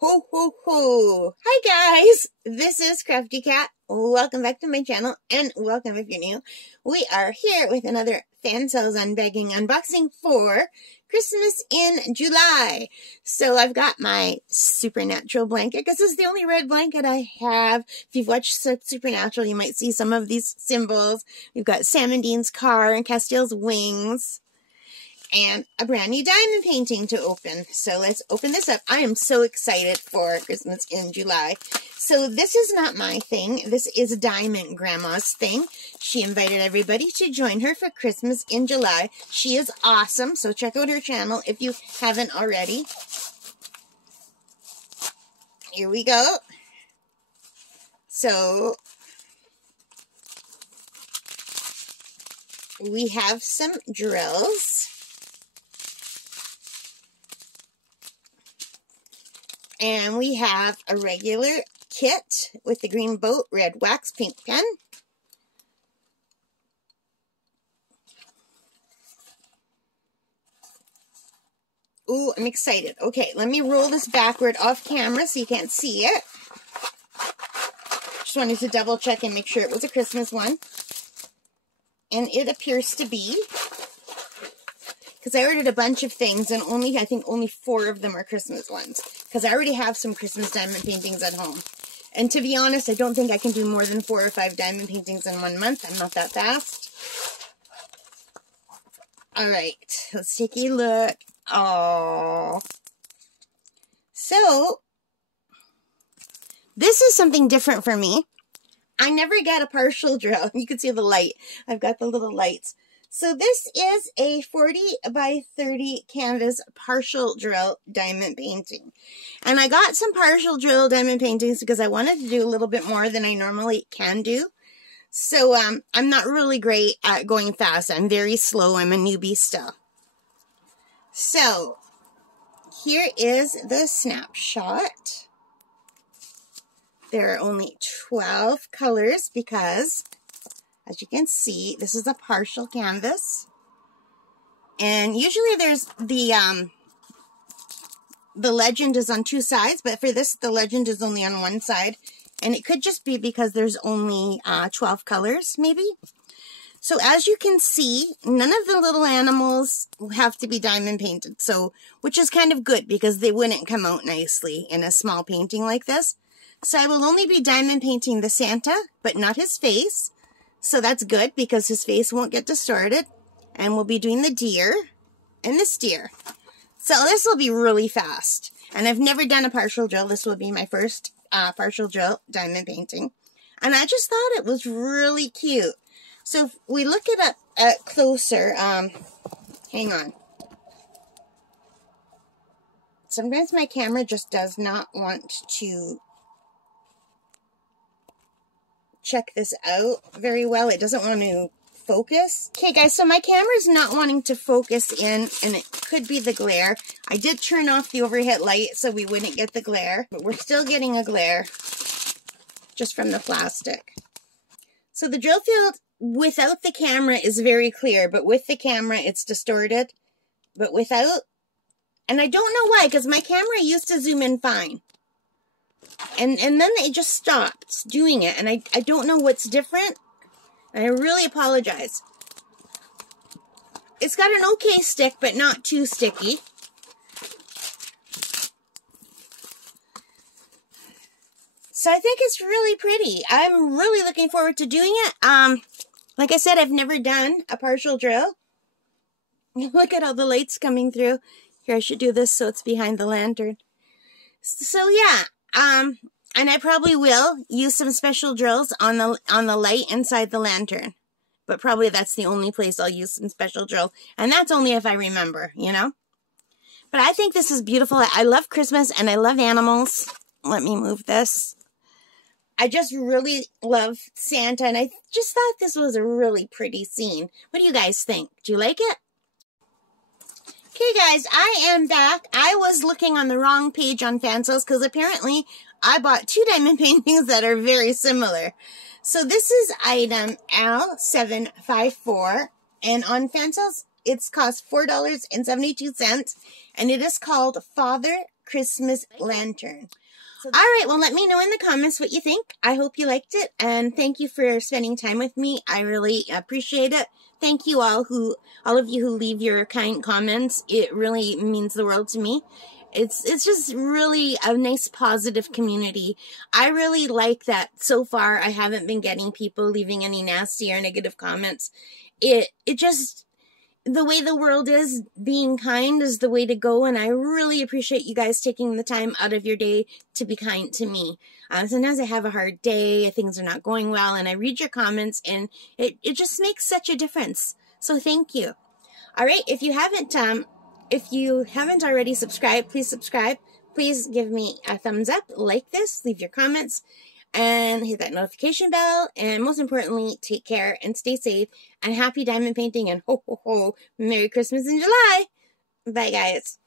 Ho, ho, ho. Hi, guys. This is Crafty Cat. Welcome back to my channel, and welcome if you're new. We are here with another Fansells unboxing for Christmas in July. So I've got my Supernatural blanket, because this is the only red blanket I have. If you've watched Supernatural, you might see some of these symbols. We've got Sam and Dean's car and Castiel's wings, and a brand new diamond painting to open. So let's open this up. I am so excited for Christmas in July. So this is not my thing. This is Diamond Grandma's thing. She invited everybody to join her for Christmas in July. She is awesome. So check out her channel if you haven't already. Here we go. So we have some drills. And we have a regular kit with the green boat, red wax, pink pen. Ooh, I'm excited. Okay, let me roll this backward off camera so you can't see it. Just wanted to double check and make sure it was a Christmas one. And it appears to be. Because I ordered a bunch of things, and I think only 4 of them are Christmas ones. Because I already have some Christmas diamond paintings at home. And to be honest, I don't think I can do more than 4 or 5 diamond paintings in 1 month. I'm not that fast. Alright, let's take a look. Oh. So, this is something different for me. I never get a partial drill. You can see the light. I've got the little lights. So this is a 40 by 30 canvas partial drill diamond painting. And I got some partial drill diamond paintings because I wanted to do a little bit more than I normally can do. So I'm not really great at going fast. I'm very slow. I'm a newbie still. So here is the snapshot. There are only 12 colors because, as you can see, this is a partial canvas. And usually there's the legend is on 2 sides, but for this, the legend is only on 1 side. And it could just be because there's only 12 colors, maybe. So as you can see, none of the little animals have to be diamond painted. So, which is kind of good because they wouldn't come out nicely in a small painting like this. So I will only be diamond painting the Santa, but not his face. So that's good because his face won't get distorted. And we'll be doing the deer and this deer. So this will be really fast. And I've never done a partial drill. This will be my first partial drill diamond painting. And I just thought it was really cute. So if we look it up closer, hang on. Sometimes my camera just does not want to check this out very well. It doesn't want to focus. Okay, guys, so my camera's not wanting to focus in, and it could be the glare. I did turn off the overhead light so we wouldn't get the glare, but we're still getting a glare just from the plastic. So the drill field without the camera is very clear, but with the camera it's distorted. But without, and I don't know why, because my camera used to zoom in fine. And then it just stopped doing it, and I don't know what's different. And I really apologize. It's got an okay stick, but not too sticky. So I think it's really pretty. I'm really looking forward to doing it. Like I said, I've never done a partial drill. Look at all the lights coming through. Here, I should do this so it's behind the lantern. So yeah. And I probably will use some special drills on the light inside the lantern. But probably that's the only place I'll use some special drill. And that's only if I remember, you know. But I think this is beautiful. I love Christmas and I love animals. Let me move this. I just really love Santa, and I just thought this was a really pretty scene. What do you guys think? Do you like it? Okay, guys, I am back. I was looking on the wrong page on Fansells because apparently I bought 2 diamond paintings that are very similar. So this is item L754, and on Fansells it's cost $4.72, and it is called Father Christmas lantern. All right, well, let me know in the comments what you think. I hope you liked it, and thank you for spending time with me. I really appreciate it. Thank you all of you who leave your kind comments. It really means the world to me. It's just really a nice positive community. I really like that so far I haven't been getting people leaving any nasty or negative comments. It just, the way the world is, being kind is the way to go, and I really appreciate you guys taking the time out of your day to be kind to me. Sometimes I have a hard day, things are not going well, and I read your comments, and it just makes such a difference. So thank you. All right, if you haven't already subscribed, please subscribe. Please give me a thumbs up, like this, leave your comments, and hit that notification bell. And most importantly, take care and stay safe. And happy diamond painting, and ho, ho, ho, Merry Christmas in July. Bye, guys.